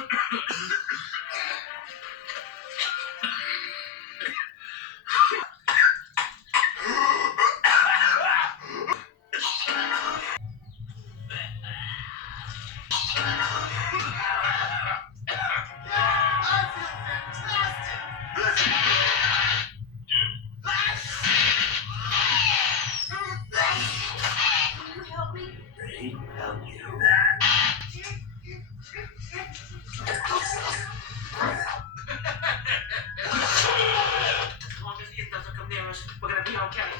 As long as it doesn't come near us, we're gonna be okay.